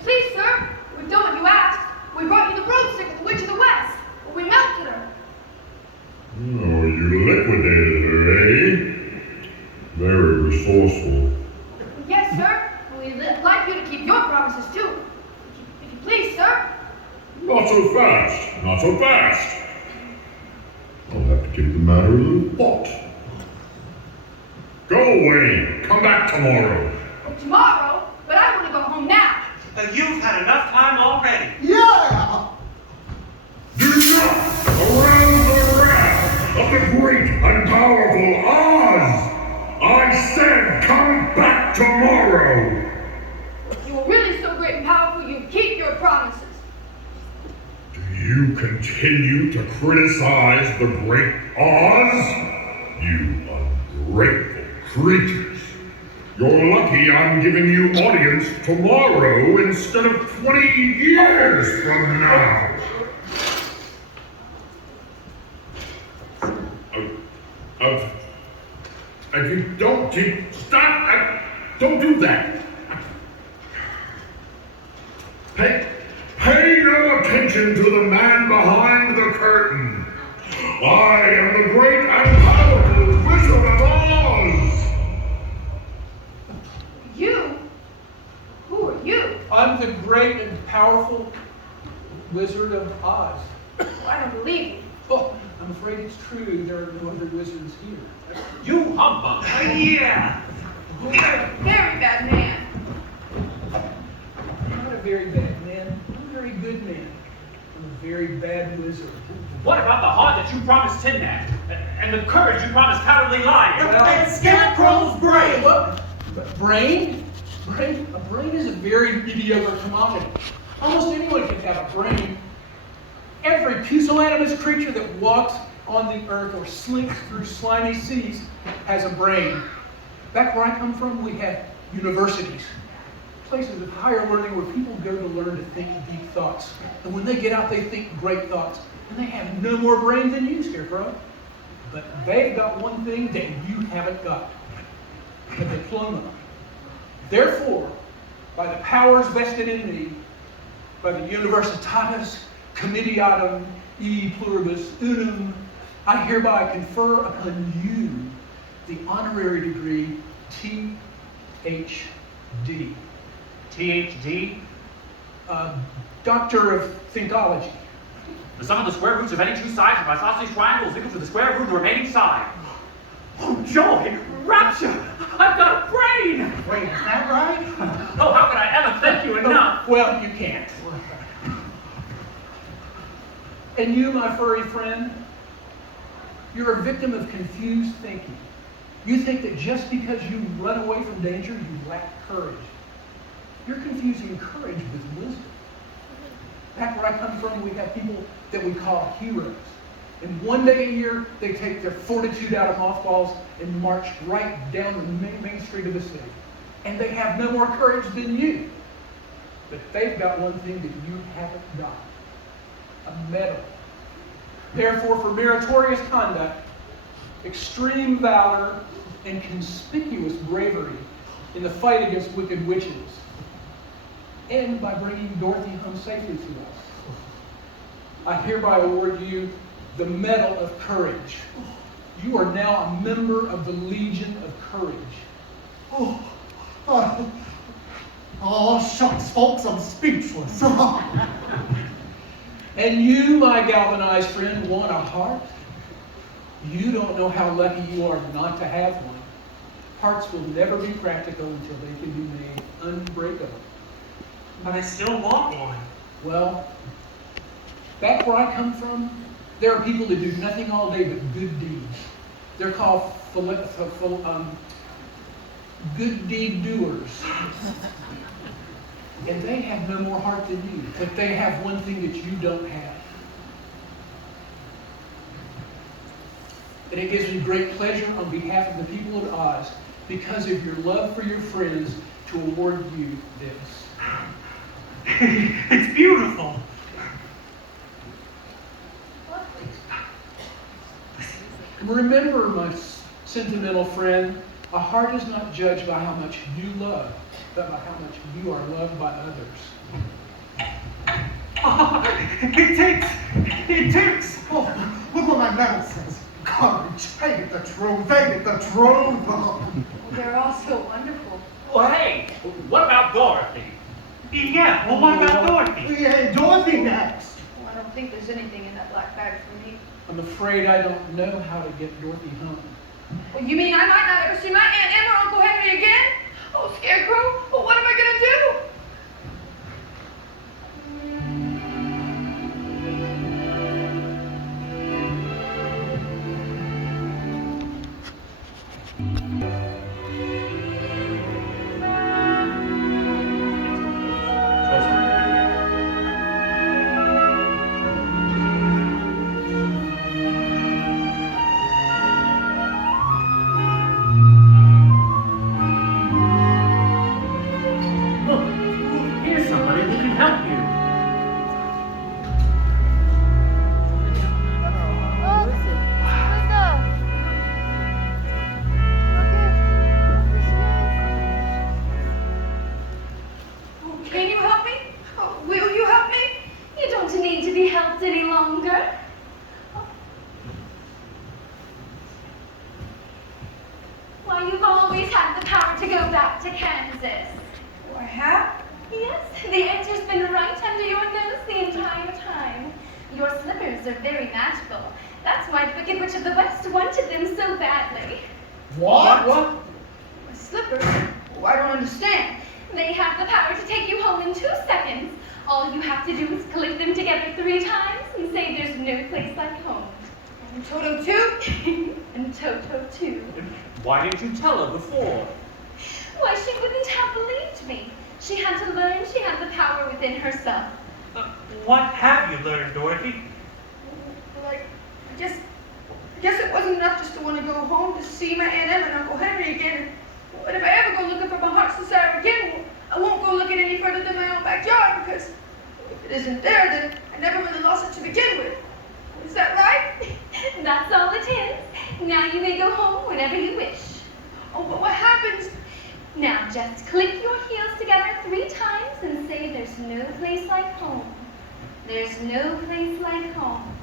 Please, sir, we've done what you asked. We brought you the broomstick of the Witch of the West, but we melted her. Oh, you liquidated her, eh? Very resourceful. Yes, sir. We'd like you to keep your promises, too. If you please, sir. Not so fast. Not so fast. I'll have to give the matter a little thought. Go away. Come back tomorrow. Tomorrow? But I want to go home now. You've had enough time already. Yeah! Enough around the wrath of the great and powerful Oz! I said come back tomorrow! You were really so great and powerful, you keep your promises. Do you continue to criticize the great Oz? You ungrateful creatures. You're lucky I'm giving you audience tomorrow instead of 20 years from now. Don't do that. Pay no attention to the man behind the curtain. I am the great and powerful Wizard of Oz. You? Who are you? I'm the great and powerful Wizard of Oz. I don't believe you. Oh, I'm afraid it's true. There are no other wizards here. You humbug. Yeah. You're a very bad man. I'm not a very bad man. I'm a very good man. I'm a very bad wizard. What about the heart that you promised Tinman? And the courage you promised Cowardly Lion? And Scarecrow's brain! What? Brain? A brain is a very mediocre commodity. Almost anyone can have a brain. Every pusillanimous creature that walks on the earth or slinks through slimy seas has a brain. Back where I come from, we have universities, places of higher learning where people go to learn to think deep thoughts. And when they get out, they think great thoughts. And they have no more brain than you, Scarecrow. But they've got one thing that you haven't got, a diploma. Therefore, by the powers vested in me, by the Universitatis Comitiatum e Pluribus Unum, I hereby confer upon you the honorary degree Ph.D. THD? Doctor of Thinkology. The sum of the square roots of any two sides of an isosceles triangle is equal to the square root of the remaining side. Oh, joy! Rapture! I've got a brain! Wait, is that right? Oh, how can I ever thank you enough? Well, you can't. And you, my furry friend, you're a victim of confused thinking. You think that just because you run away from danger, you lack courage. You're confusing courage with wisdom. Back where I come from, we have people that we call heroes. And one day a year, they take their fortitude out of mothballs and march right down the main street of the city. And they have no more courage than you. But they've got one thing that you haven't got. A medal. Therefore, for meritorious conduct, extreme valor, and conspicuous bravery in the fight against wicked witches, and by bringing Dorothy home safely to us, I hereby award you the Medal of Courage. You are now a member of the Legion of Courage. Oh, shucks, folks, I'm speechless. And you, my galvanized friend, want a heart? You don't know how lucky you are not to have one. Hearts will never be practical until they can be made unbreakable. But I still want one. Well, back where I come from, there are people that do nothing all day but good deeds. They're called good deed doers. And they have no more heart than you, but they have one thing that you don't have. And it gives me great pleasure on behalf of the people of Oz, because of your love for your friends, to award you this. It's beautiful. Remember, my sentimental friend, a heart is not judged by how much you love, but by how much you are loved by others. It takes. Oh, look what my medal says. Courage. Ain't it the truth? Ain't it the truth? They're all so wonderful. Well, hey, what about Dorothy? Yeah, well, what about Dorothy? Yeah, Dorothy next. Well, I don't think there's anything in that black bag for me. I'm afraid I don't know how to get Dorothy home. Well, you mean I might not ever see my Aunt Em or Uncle Henry again? Oh, Scarecrow, well, what am I gonna do? Look, here's somebody who can help you. Oh, can you help me? Oh, will you help me? You don't need to be helped any longer. Why, you've always had the power to go back to Kansas. Oh, I have? Yes, the answer's been right under your nose the entire time. Your slippers are very magical. That's why the Wicked Witch of the West wanted them so badly. What? My slippers? Oh, I don't understand. They have the power to take you home in 2 seconds. All you have to do is click them together 3 times and say there's no place like home. And Toto too? And Toto too. Why didn't you tell her before? Why, she wouldn't have believed me. She had to learn she had the power within herself. What have you learned, Dorothy? Like, I guess it wasn't enough just to want to go home to see my Aunt Em and Uncle Henry again. But if I ever go looking for my heart's desire again, well, I won't go looking any further than my own backyard, because if it isn't there, then I never really lost it to begin with. Is that right? That's all it is. Now you may go home whenever you wish. Oh, but what happens? Now just click your heels together 3 times and say there's no place like home. There's no place like home.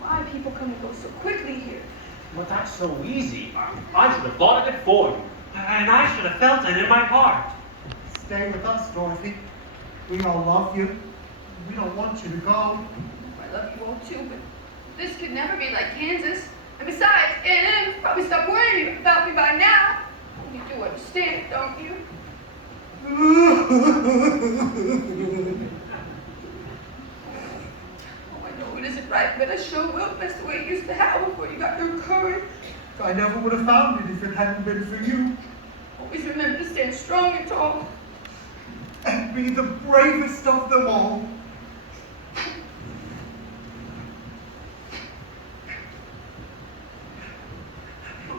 Why people come and go so quickly here? But that's so easy. I should have thought of it for you. And I should have felt it in my heart. Stay with us, Dorothy. We all love you. We don't want you to go. I love you all too, but this could never be like Kansas. And besides, Aunt Em probably stopped worrying about me by now. You do understand, don't you? Oh, I know it isn't right, but I sure will miss the way it used to have before you got your courage. I never would have found it if it hadn't been for you. Always remember to stand strong and tall. And be the bravest of them all.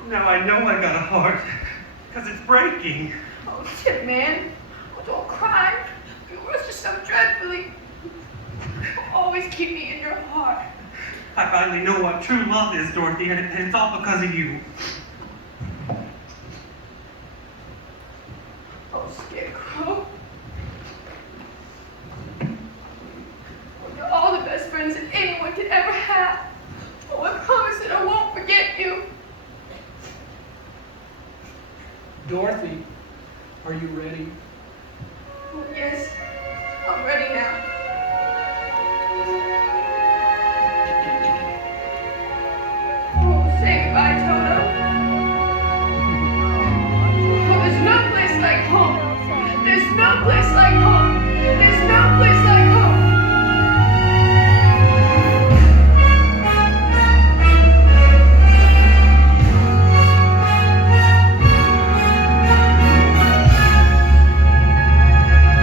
Now I know I got a heart, because it's breaking. Oh, Tin Man. Oh, don't cry. You rushed yourself dreadfully. Always keep me in your heart. I finally know what true love is, Dorothy, and it's all because of you. Oh, Scarecrow. Oh, you're all the best friends that anyone could ever have. Oh, I promise that I won't forget you. Dorothy, are you ready? Oh, yes, I'm ready now. Oh, say goodbye, Toto. Oh, there's no place like home. There's no place like home.